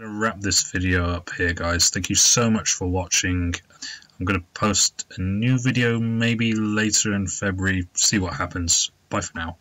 I'm going to wrap this video up here, guys. Thank you so much for watching. I'm going to post a new video maybe later in February. See what happens. Bye for now.